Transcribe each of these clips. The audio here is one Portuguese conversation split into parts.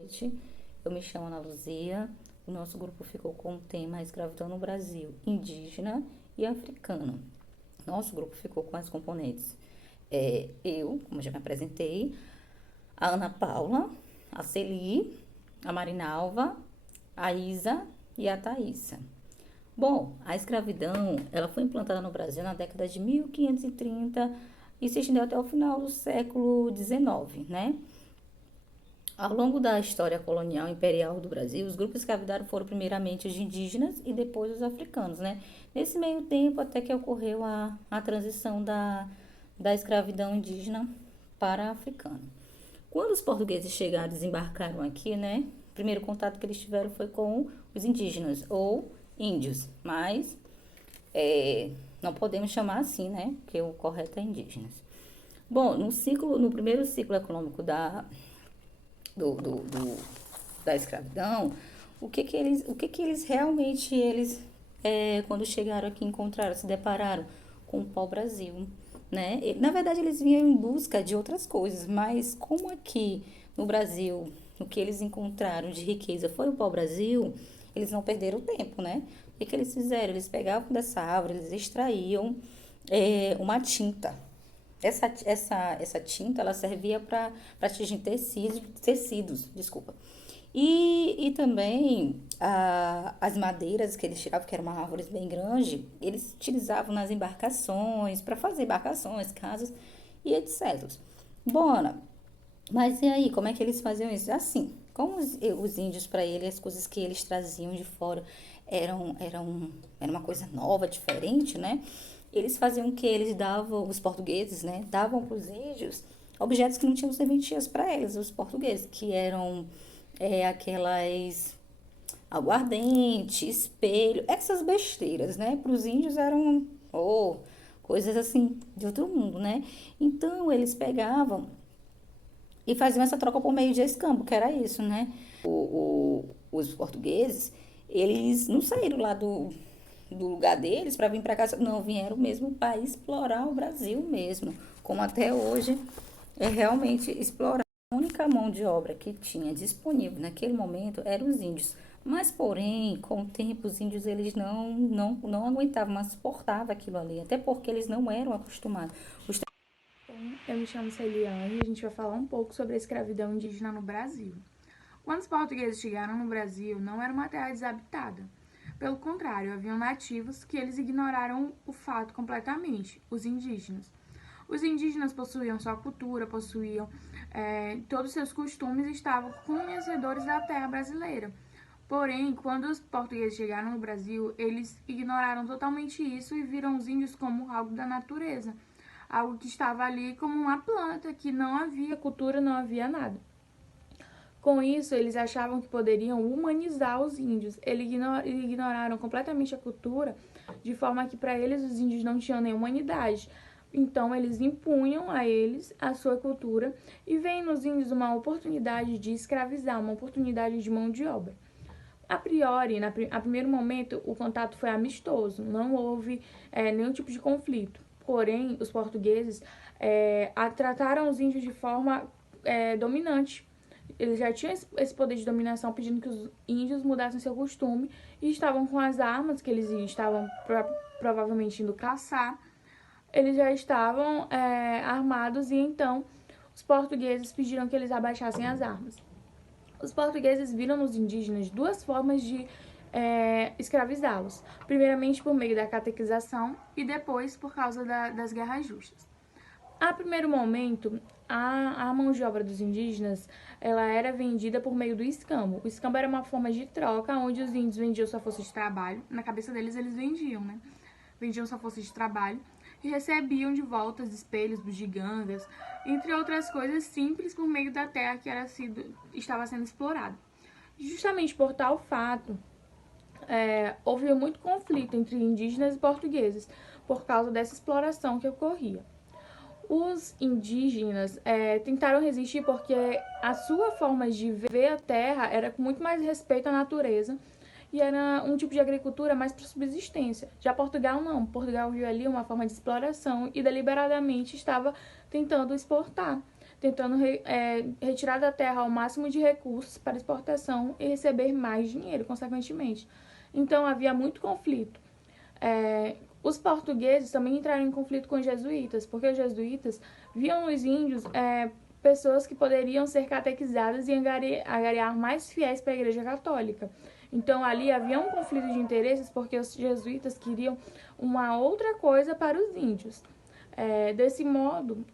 Noite. Eu me chamo Ana Luzia. O nosso grupo ficou com o tema Escravidão no Brasil, indígena e africano. Nosso grupo ficou com as componentes. Eu, como já me apresentei, a Ana Paula, a Celi, a Marinalva, a Isa e a Thaísa. Bom, a escravidão, ela foi implantada no Brasil na década de 1530 e se estendeu até o final do século XIX, né? Ao longo da história colonial e imperial do Brasil, os grupos escravizados foram primeiramente os indígenas e depois os africanos, né? Nesse meio tempo, até que ocorreu a transição da escravidão indígena para a africana. Quando os portugueses chegaram, desembarcaram aqui, né? O primeiro contato que eles tiveram foi com os indígenas ou índios, mas não podemos chamar assim, né? Porque o correto é indígenas. Bom, no primeiro ciclo econômico do, do, do, da escravidão, o que que eles realmente, quando chegaram aqui, encontraram, se depararam com o pau-brasil, né? Na verdade, eles vinham em busca de outras coisas, mas como aqui no Brasil, o que eles encontraram de riqueza foi o pau-brasil, eles não perderam tempo, né? O que eles fizeram? Eles pegavam dessa árvore, eles extraíam uma tinta. Essa tinta, ela servia para atingir tecidos, desculpa. E também as madeiras que eles tiravam, que eram uma árvores bem grande, eles utilizavam nas embarcações, para fazer embarcações, casas e etc. Bona, mas e aí, como é que eles faziam isso? Assim, como os índios, para eles, as coisas que eles traziam de fora era uma coisa nova, diferente, né? Eles faziam o que eles davam, os portugueses, né? Davam para os índios objetos que não tinham serventias para eles, os portugueses, que eram aquelas aguardente, espelho, essas besteiras, né? Para os índios eram coisas assim de outro mundo, né? Então eles pegavam e faziam essa troca por meio de escambo, que era isso, né? Os portugueses, eles não saíram lá do lugar deles para vir para cá, não, vieram mesmo para explorar o Brasil mesmo, como até hoje é realmente explorar. A única mão de obra que tinha disponível naquele momento eram os índios. Mas, porém, com o tempo, os índios eles não aguentavam, mas suportavam aquilo ali, até porque eles não eram acostumados. Eu me chamo Celiane e a gente vai falar um pouco sobre a escravidão indígena no Brasil. Quando os portugueses chegaram no Brasil, não era uma terra desabitada. Pelo contrário, haviam nativos que eles ignoraram o fato completamente, os indígenas. Os indígenas possuíam sua cultura, possuíam todos os seus costumes e estavam conhecedores da terra brasileira. Porém, quando os portugueses chegaram no Brasil, eles ignoraram totalmente isso e viram os índios como algo da natureza, algo que estava ali como uma planta, que não havia cultura, não havia nada. Com isso, eles achavam que poderiam humanizar os índios. Eles ignoraram completamente a cultura, de forma que para eles os índios não tinham nem humanidade. Então, eles impunham a eles a sua cultura e veem nos índios uma oportunidade de escravizar, uma oportunidade de mão de obra. A priori, a primeiro momento, o contato foi amistoso, não houve nenhum tipo de conflito. Porém, os portugueses trataram os índios de forma dominante. Eles já tinham esse poder de dominação, pedindo que os índios mudassem seu costume e estavam com as armas que eles estavam provavelmente indo caçar. Eles já estavam armados e então os portugueses pediram que eles abaixassem as armas. Os portugueses viram nos indígenas duas formas de escravizá-los. Primeiramente por meio da catequização e depois por causa das guerras justas. A primeiro momento, a mão de obra dos indígenas ela era vendida por meio do escambo. O escambo era uma forma de troca onde os índios vendiam sua força de trabalho. Na cabeça deles, eles vendiam, né? Vendiam sua força de trabalho e recebiam de volta os espelhos, bugigangas, entre outras coisas simples por meio da terra que estava sendo explorada. Justamente por tal fato, houve muito conflito entre indígenas e portugueses por causa dessa exploração que ocorria. Os indígenas tentaram resistir porque a sua forma de ver a terra era com muito mais respeito à natureza e era um tipo de agricultura mais para subsistência. Já Portugal não. Portugal viu ali uma forma de exploração e deliberadamente estava tentando exportar. tentando retirar da terra o máximo de recursos para exportação e receber mais dinheiro, consequentemente. Então havia muito conflito. Os portugueses também entraram em conflito com os jesuítas, porque os jesuítas viam nos índios pessoas que poderiam ser catequizadas e angariar mais fiéis para a Igreja Católica. Então ali havia um conflito de interesses porque os jesuítas queriam uma outra coisa para os índios. Desse modo,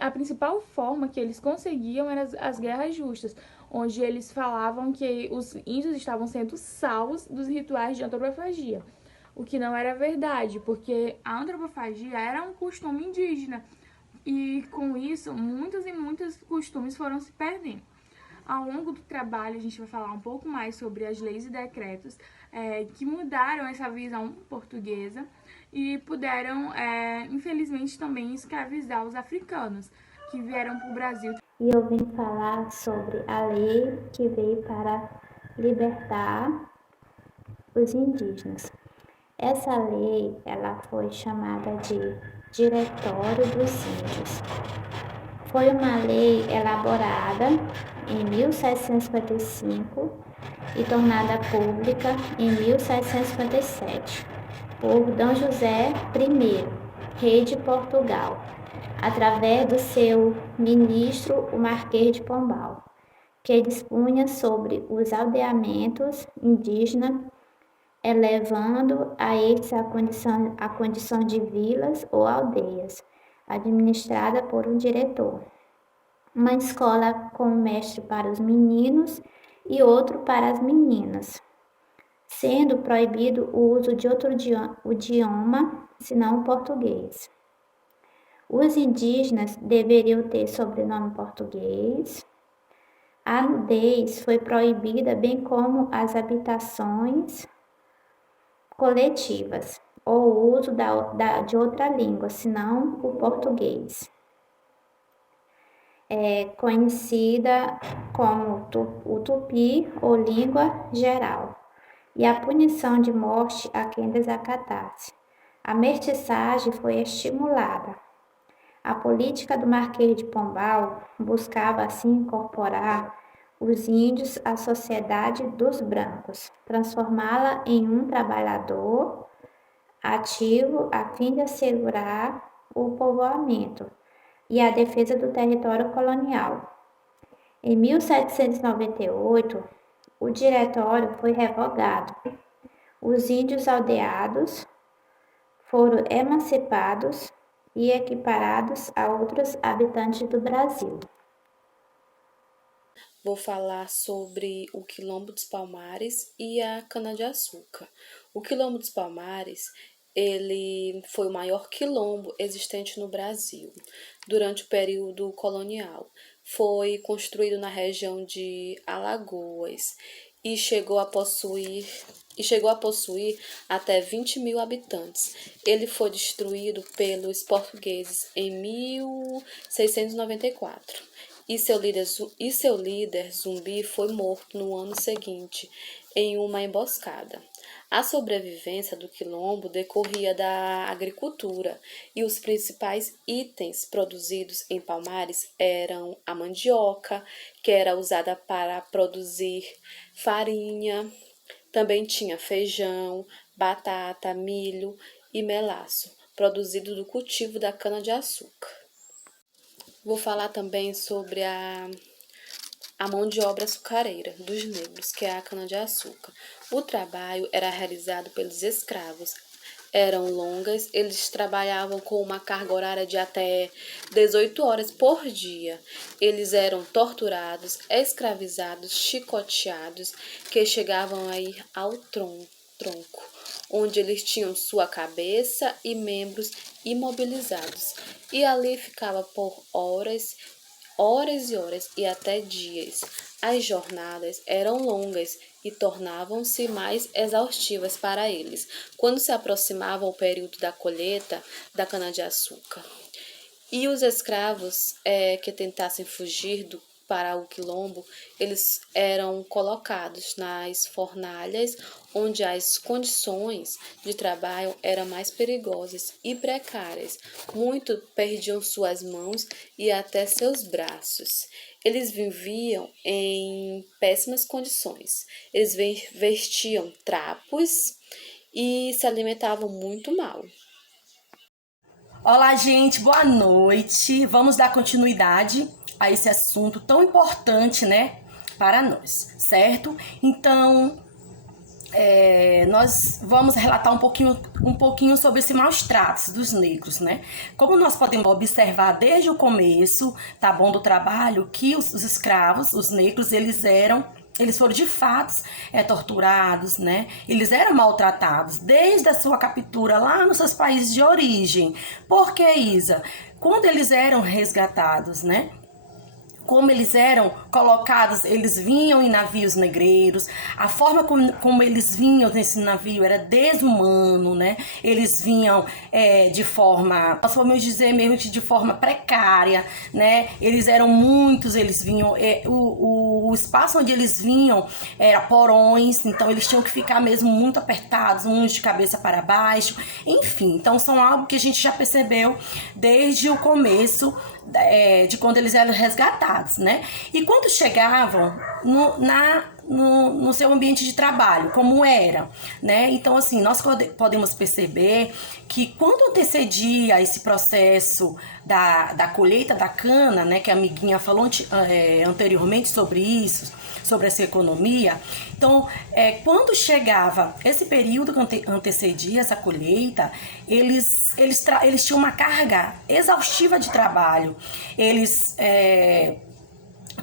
a principal forma que eles conseguiam eram as guerras justas, onde eles falavam que os índios estavam sendo salvos dos rituais de antropofagia, o que não era verdade, porque a antropofagia era um costume indígena e com isso muitos e muitos costumes foram se perdendo. Ao longo do trabalho, a gente vai falar um pouco mais sobre as leis e decretos que mudaram essa visão portuguesa e puderam, infelizmente, também escravizar os africanos que vieram para o Brasil. E eu vim falar sobre a lei que veio para libertar os indígenas. Essa lei, ela foi chamada de Diretório dos Índios. Foi uma lei elaborada em 1755 e tornada pública em 1757 por D. José I, rei de Portugal, através do seu ministro, o Marquês de Pombal, que dispunha sobre os aldeamentos indígenas, elevando a estes a condição de vilas ou aldeias, administrada por um diretor. Uma escola com um mestre para os meninos e outro para as meninas, sendo proibido o uso de outro idioma, senão o português. Os indígenas deveriam ter sobrenome português. A nudez foi proibida, bem como as habitações coletivas, ou o uso de outra língua, senão o português. Conhecida como o tupi ou língua geral, e a punição de morte a quem desacatasse. A mestiçagem foi estimulada. A política do Marquês de Pombal buscava assim incorporar os índios à sociedade dos brancos, transformá-la em um trabalhador ativo a fim de assegurar o povoamento e a defesa do território colonial. Em 1798, o diretório foi revogado. Os índios aldeados foram emancipados e equiparados a outros habitantes do Brasil. Vou falar sobre o Quilombo dos Palmares e a cana-de-açúcar. O Quilombo dos Palmares, ele foi o maior quilombo existente no Brasil durante o período colonial. Foi construído na região de Alagoas e chegou a possuir até 20 mil habitantes. Ele foi destruído pelos portugueses em 1694. E seu líder, Zumbi, foi morto no ano seguinte, em uma emboscada. A sobrevivência do quilombo decorria da agricultura, e os principais itens produzidos em Palmares eram a mandioca, que era usada para produzir farinha, também tinha feijão, batata, milho e melaço, produzido do cultivo da cana-de-açúcar. Vou falar também sobre a mão de obra açucareira dos negros, que é a cana-de-açúcar. O trabalho era realizado pelos escravos. Eram longas, eles trabalhavam com uma carga horária de até 18 horas por dia. Eles eram torturados, escravizados, chicoteados, que chegavam a ir ao tronco, onde eles tinham sua cabeça e membros imobilizados, e ali ficava por horas e horas e até dias. As jornadas eram longas e tornavam-se mais exaustivas para eles quando se aproximava o período da colheita da cana-de-açúcar. E os escravos que tentassem fugir para o quilombo, eles eram colocados nas fornalhas, onde as condições de trabalho eram mais perigosas e precárias. Muitos perdiam suas mãos e até seus braços. Eles viviam em péssimas condições. Eles vestiam trapos e se alimentavam muito mal. Olá, gente, boa noite. Vamos dar continuidade a esse assunto tão importante, né, para nós, certo? Então, nós vamos relatar um pouquinho sobre esse maus tratos dos negros, né? Como nós podemos observar desde o começo, tá bom, do trabalho, que os escravos, os negros, eles foram de fato torturados, né? Eles eram maltratados desde a sua captura lá nos seus países de origem. Por que, Isa? Quando eles eram resgatados, né? Como eles eram colocados, eles vinham em navios negreiros, a forma como eles vinham nesse navio era desumano, né? Eles vinham de forma, nós podemos dizer mesmo de forma precária, né? Eles eram muitos, eles vinham, o espaço onde eles vinham era porões, então eles tinham que ficar mesmo muito apertados, uns de cabeça para baixo, enfim. Então são algo que a gente já percebeu desde o começo, de quando eles eram resgatados, né? E quando chegavam no seu ambiente de trabalho, como era, né? Então, assim, nós podemos perceber que quando antecedia esse processo da colheita da cana, né? Que a amiguinha falou anteriormente sobre isso, sobre essa economia. Então, quando chegava esse período que antecedia essa colheita, eles tinham uma carga exaustiva de trabalho. Eles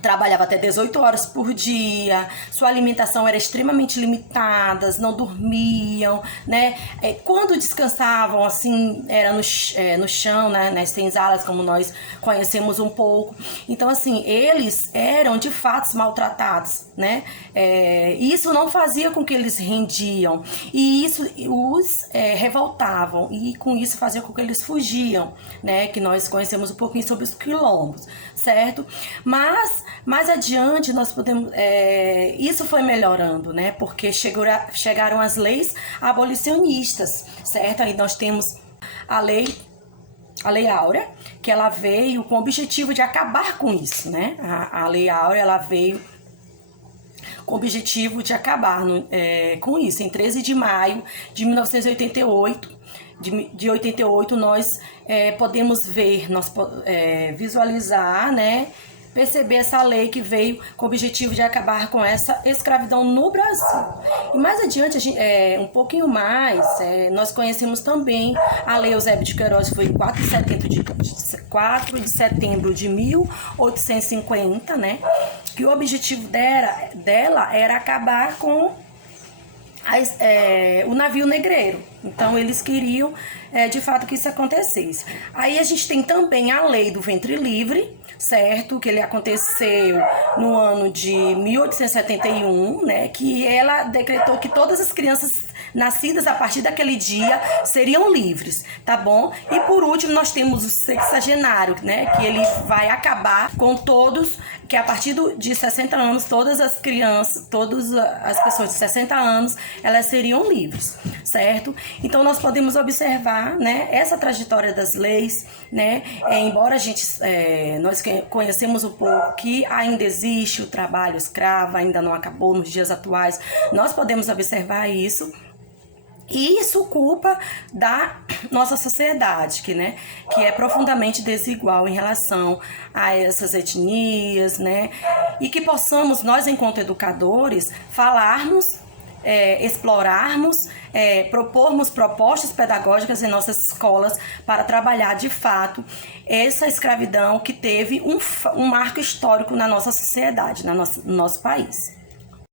trabalhavam até 18 horas por dia, sua alimentação era extremamente limitada, não dormiam, né? Quando descansavam, assim, era no chão, né? Nas senzalas, como nós conhecemos um pouco. Então, assim, eles eram de fato maltratados, né? Isso não fazia com que eles rendiam, e isso os revoltavam, e com isso fazia com que eles fugiam, né? Que nós conhecemos um pouquinho sobre os quilombos, certo? Mas mais adiante nós podemos, isso foi melhorando, né? Porque chegaram as leis abolicionistas, certo? Aí nós temos a lei Áurea, que ela veio com o objetivo de acabar com isso, né? A lei Áurea, ela veio com o objetivo de acabar com isso. Em 13 de maio de 1988, de 88, nós podemos ver, visualizar, né? Perceber essa lei que veio com o objetivo de acabar com essa escravidão no Brasil. E mais adiante, um pouquinho mais, nós conhecemos também a Lei Eusébio de Queiroz, que foi em 4 de setembro de 1850, né? Que o objetivo dela era acabar com o navio negreiro. Então, eles queriam, de fato, que isso acontecesse. Aí a gente tem também a lei do ventre livre, certo? Que ele aconteceu no ano de 1871, né? Que ela decretou que todas as crianças nascidas a partir daquele dia seriam livres, tá bom? E por último, nós temos o sexagenário, né? Que ele vai acabar com todos, que a partir de 60 anos, todas as crianças, todas as pessoas de 60 anos, elas seriam livres, certo? Então, nós podemos observar, né, essa trajetória das leis, né? Embora a gente, nós conhecemos um pouco que ainda existe o trabalho escravo, ainda não acabou nos dias atuais, nós podemos observar isso. E isso culpa da nossa sociedade, que é profundamente desigual em relação a essas etnias, né? E que possamos, nós enquanto educadores, falarmos, explorarmos, propormos propostas pedagógicas em nossas escolas para trabalhar de fato essa escravidão que teve um marco histórico na nossa sociedade, no nosso país.